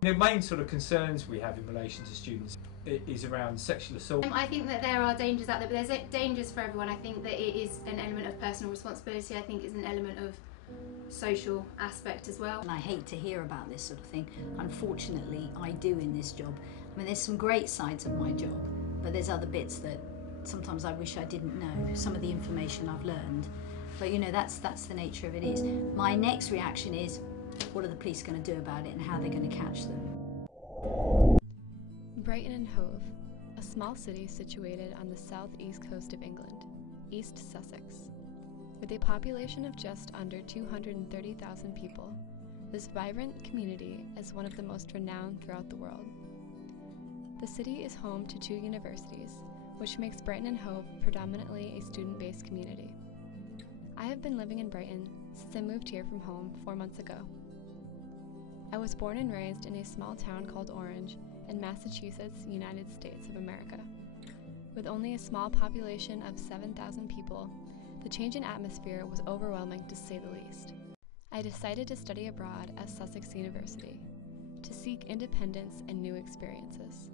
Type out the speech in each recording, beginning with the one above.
The main sort of concerns we have in relation to students is around sexual assault. I think that there are dangers out there, but there's dangers for everyone. I think that it is an element of personal responsibility. I think it's an element of social aspect as well. And I hate to hear about this sort of thing. Unfortunately, I do in this job. I mean, there's some great sides of my job, but there's other bits that sometimes I wish I didn't know, some of the information I've learned. But you know, that's the nature of it is. My next reaction is, what are the police going to do about it and how they're going to catch them? Brighton and Hove, a small city situated on the southeast coast of England, East Sussex. With a population of just under 230,000 people, this vibrant community is one of the most renowned throughout the world. The city is home to 2 universities, which makes Brighton and Hove predominantly a student-based community. I have been living in Brighton since I moved here from home 4 months ago. I was born and raised in a small town called Orange in Massachusetts, United States of America. With only a small population of 7,000 people, the change in atmosphere was overwhelming to say the least. I decided to study abroad at Sussex University to seek independence and new experiences.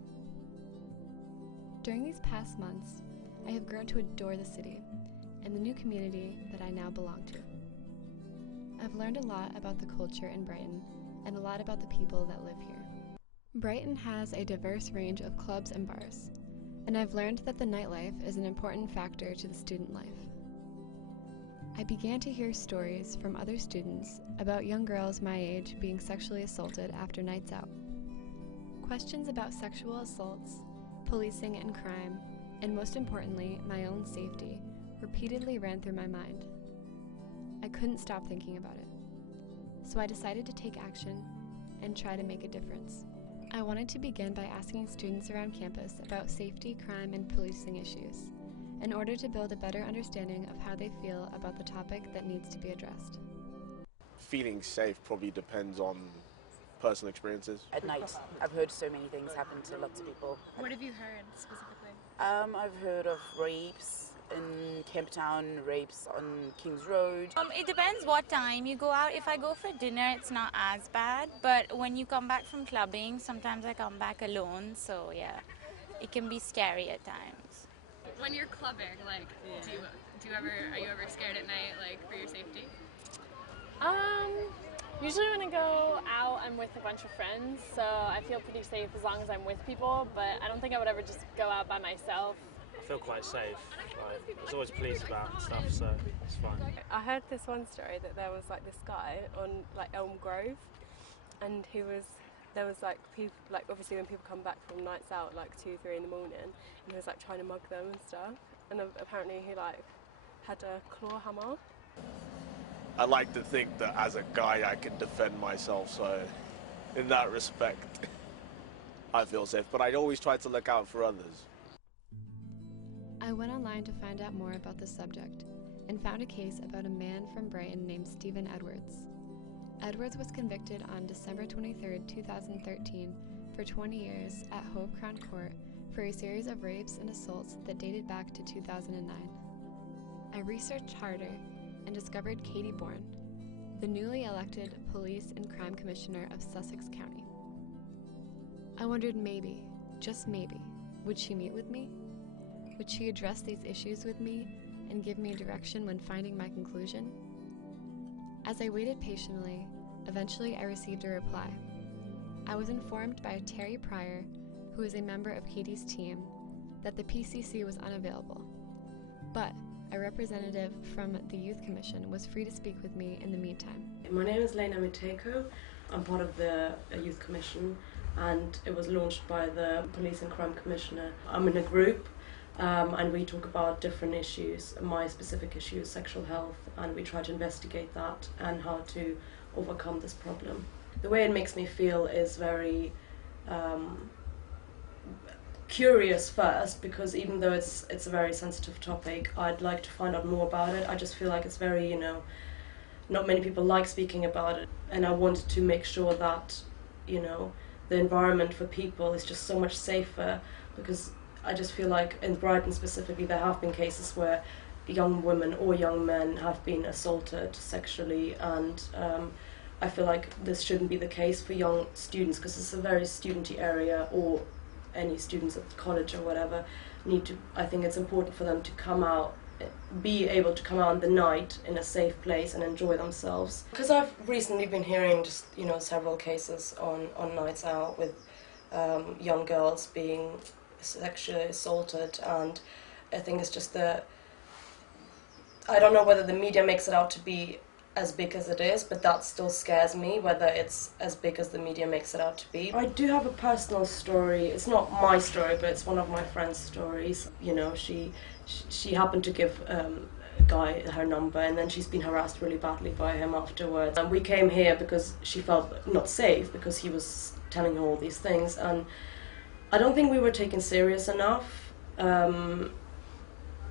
During these past months, I have grown to adore the city and the new community that I now belong to. I've learned a lot about the culture in Brighton and a lot about the people that live here. Brighton has a diverse range of clubs and bars, and I've learned that the nightlife is an important factor to the student life. I began to hear stories from other students about young girls my age being sexually assaulted after nights out. Questions about sexual assaults, policing and crime, and most importantly, my own safety, repeatedly ran through my mind. I couldn't stop thinking about it. So I decided to take action and try to make a difference. I wanted to begin by asking students around campus about safety, crime, and policing issues, in order to build a better understanding of how they feel about the topic that needs to be addressed. Feeling safe probably depends on personal experiences. At night, I've heard so many things happen to lots of people. What have you heard specifically? I've heard of rapes in Camptown, rapes on King's Road. It depends what time you go out. If I go for dinner, it's not as bad, but when you come back from clubbing, sometimes I come back alone, so yeah, it can be scary at times. When you're clubbing, like, are you ever scared at night, like, for your safety? Usually when I go out, I'm with a bunch of friends, so I feel pretty safe as long as I'm with people, but I don't think I would ever just go out by myself. I feel quite safe. Like, there's always police about and stuff, so it's fine. I heard this one story that there was like this guy on like Elm Grove, and there was like people, like obviously when people come back from nights out like 2, 3 in the morning, and he was like trying to mug them and stuff, and apparently he like had a claw hammer. I like to think that as a guy I can defend myself, so in that respect I feel safe, but I always try to look out for others. I went online to find out more about the subject and found a case about a man from Brighton named Stephen Edwards. Edwards was convicted on December 23, 2013 for 20 years at Hove Crown Court for a series of rapes and assaults that dated back to 2009. I researched harder and discovered Katie Bourne, the newly elected Police and Crime Commissioner of Sussex County. I wondered maybe, just maybe, would she meet with me? Would she address these issues with me and give me direction when finding my conclusion? As I waited patiently, eventually I received a reply. I was informed by Terry Pryor, who is a member of Katie's team, that the PCC was unavailable, but a representative from the Youth Commission was free to speak with me in the meantime. My name is Lena Miteko. I'm part of the Youth Commission, and it was launched by the Police and Crime Commissioner. I'm in a group, and we talk about different issues. My specific issue is sexual health, and we try to investigate that and how to overcome this problem. The way it makes me feel is very curious first, because even though it's a very sensitive topic, I'd like to find out more about it. I just feel like it's very, not many people like speaking about it, and I wanted to make sure that, the environment for people is just so much safer, because I just feel like in Brighton specifically there have been cases where young women or young men have been assaulted sexually, and I feel like this shouldn't be the case for young students, because it's a very studenty area, or any students at college or whatever I think it's important for them to come out, be able to come out in the night in a safe place and enjoy themselves. Because I've recently been hearing just, several cases on nights out with young girls being sexually assaulted, and I think it's just I don't know whether the media makes it out to be as big as it is, but that still scares me, whether it's as big as the media makes it out to be. I do have a personal story. It's not my story, but it's one of my friend's stories. She happened to give a guy her number, and then she's been harassed really badly by him afterwards. And we came here because she felt not safe, because he was telling her all these things, and I don't think we were taken serious enough.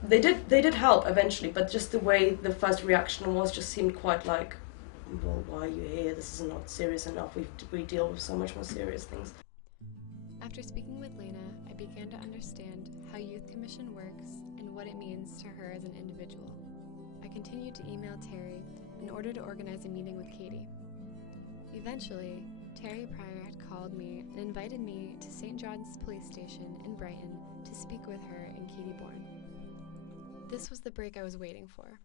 They did help eventually, but just the way the first reaction was just seemed quite like, well, why are you here? This is not serious enough. We deal with so much more serious things. After speaking with Lena, I began to understand how Youth Commission works and what it means to her as an individual. I continued to email Terry in order to organize a meeting with Katie. Eventually, Terry Pryor had called me and invited me to St. John's Police Station in Brighton to speak with her and Katie Bourne. This was the break I was waiting for.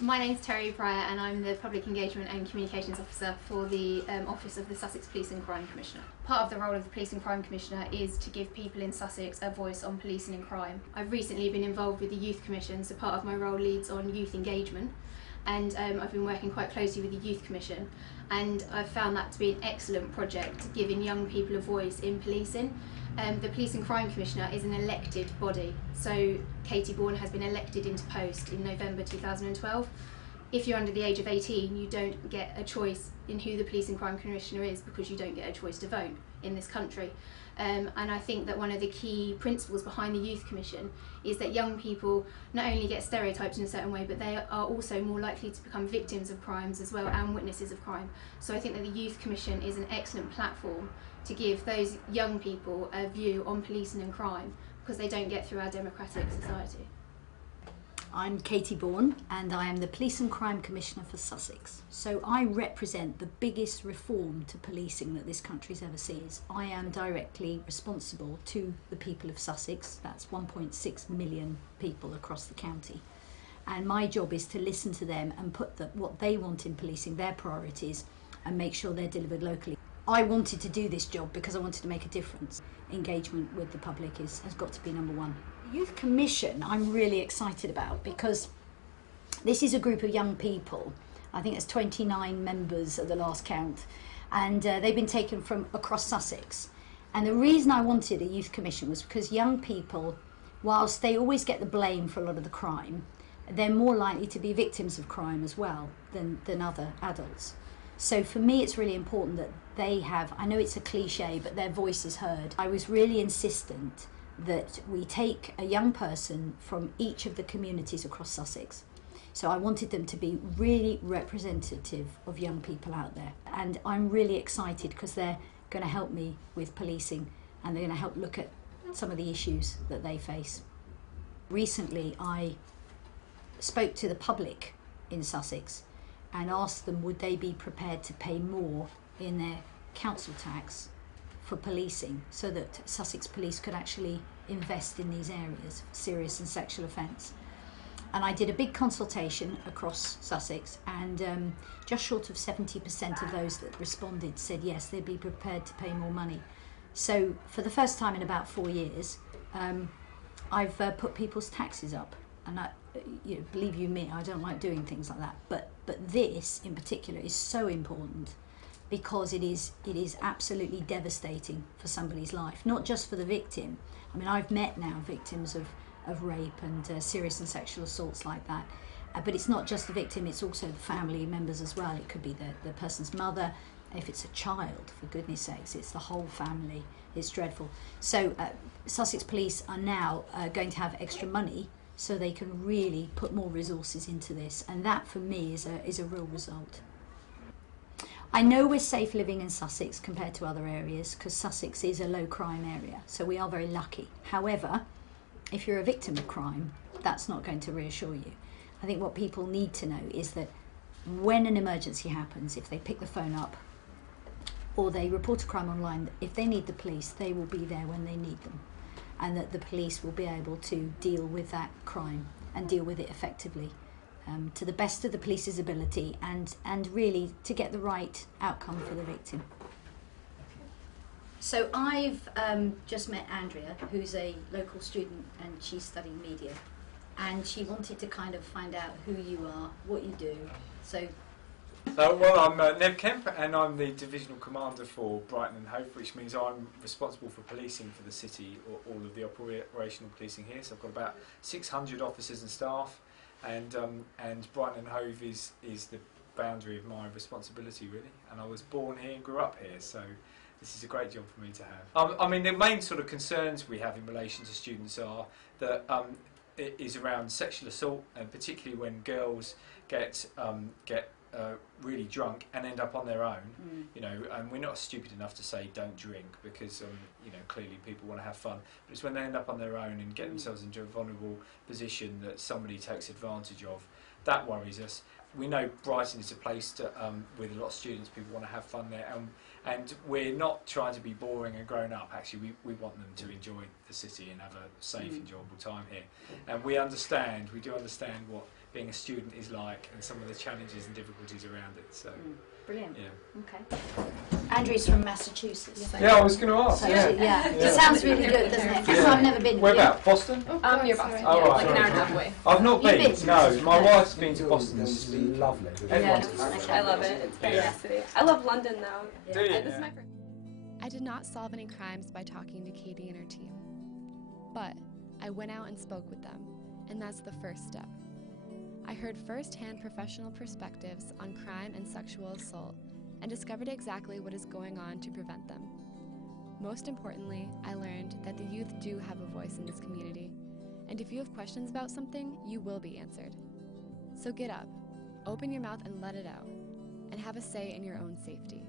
My name's Terry Pryor, and I'm the Public Engagement and Communications Officer for the Office of the Sussex Police and Crime Commissioner. Part of the role of the Police and Crime Commissioner is to give people in Sussex a voice on policing and crime. I've recently been involved with the Youth Commission, so part of my role leads on youth engagement, and I've been working quite closely with the Youth Commission, and I've found that to be an excellent project, giving young people a voice in policing. The Police and Crime Commissioner is an elected body, so Katie Bourne has been elected into post in November 2012. If you're under the age of 18, you don't get a choice in who the Police and Crime Commissioner is, because you don't get a choice to vote in this country. And I think that one of the key principles behind the Youth Commission is that young people not only get stereotyped in a certain way, but they are also more likely to become victims of crimes as well, and witnesses of crime. So I think that the Youth Commission is an excellent platform to give those young people a view on policing and crime, because they don't get through our democratic society. I'm Katie Bourne, and I am the Police and Crime Commissioner for Sussex. So I represent the biggest reform to policing that this country's ever seen. I am directly responsible to the people of Sussex. That's 1.6 million people across the county. And my job is to listen to them and put what they want in policing, their priorities, and make sure they're delivered locally. I wanted to do this job because I wanted to make a difference. Engagement with the public has got to be number one. Youth Commission I'm really excited about, because this is a group of young people. I think it's 29 members at the last count, and they've been taken from across Sussex. And the reason I wanted a Youth Commission was because young people, whilst they always get the blame for a lot of the crime, they're more likely to be victims of crime as well than other adults. So for me, it's really important that they have, I know it's a cliche, but their voice is heard. I was really insistent that we take a young person from each of the communities across Sussex. So I wanted them to be really representative of young people out there. And I'm really excited because they're going to help me with policing, and they're going to help look at some of the issues that they face. Recently, I spoke to the public in Sussex and asked them would they be prepared to pay more in their council tax for policing, so that Sussex Police could actually invest in these areas, serious and sexual offence. And I did a big consultation across Sussex, and just short of 70% of those that responded said yes, they'd be prepared to pay more money. So for the first time in about 4 years, I've put people's taxes up. And believe you me, I don't like doing things like that. But this in particular is so important, because it is absolutely devastating for somebody's life, not just for the victim. I mean, I've met now victims of rape and serious and sexual assaults like that. But it's not just the victim, it's also the family members as well. It could be the person's mother. If it's a child, for goodness sakes, it's the whole family. It's dreadful. So Sussex Police are now going to have extra money, so they can really put more resources into this, and that for me is a real result. I know we're safe living in Sussex compared to other areas, because Sussex is a low crime area, so we are very lucky. However, if you're a victim of crime, that's not going to reassure you. I think what people need to know is that when an emergency happens, if they pick the phone up or they report a crime online, if they need the police, they will be there when they need them, and that the police will be able to deal with that crime and deal with it effectively, to the best of the police's ability, and really to get the right outcome for the victim. So I've just met Andrea, who's a local student, and she's studying media, and she wanted to kind of find out who you are, what you do. So well, I'm Nev Kemp, and I'm the divisional commander for Brighton and Hove, which means I'm responsible for policing for the city, or all of the operational policing here. So I've got about 600 officers and staff, and Brighton and Hove is the boundary of my responsibility, really. And I was born here and grew up here, so this is a great job for me to have. I mean, the main sort of concerns we have in relation to students are that it is around sexual assault, and particularly when girls get really drunk and end up on their own. You know, and we're not stupid enough to say don't drink, because you know, clearly people want to have fun. But it's when they end up on their own and get themselves into a vulnerable position that somebody takes advantage of. That worries us. We know Brighton is a place to, with a lot of students, people want to have fun there, and we're not trying to be boring and grown up. Actually, we want them to enjoy the city and have a safe, enjoyable time here. And we do understand what being a student is like, and some of the challenges and difficulties around it. So, brilliant. Yeah. Okay. Andrew's from Massachusetts. So Yeah, I was going to ask. so it sounds really good, doesn't it? Because I've never been. Where Yeah. about Boston? Near Boston. Oh, Yeah, right. like an hour and a half away. I've not You've been. been? No, my wife's been to Boston. It's been lovely. Everyone's been. I love it. It's a very nice city. I love London now. Do you? This is my first. I did not solve any crimes by talking to Katie and her team, but I went out and spoke with them, and that's the first step. I heard first-hand professional perspectives on crime and sexual assault, and discovered exactly what is going on to prevent them. Most importantly, I learned that the youth do have a voice in this community, and if you have questions about something, you will be answered. So get up, open your mouth and let it out, and have a say in your own safety.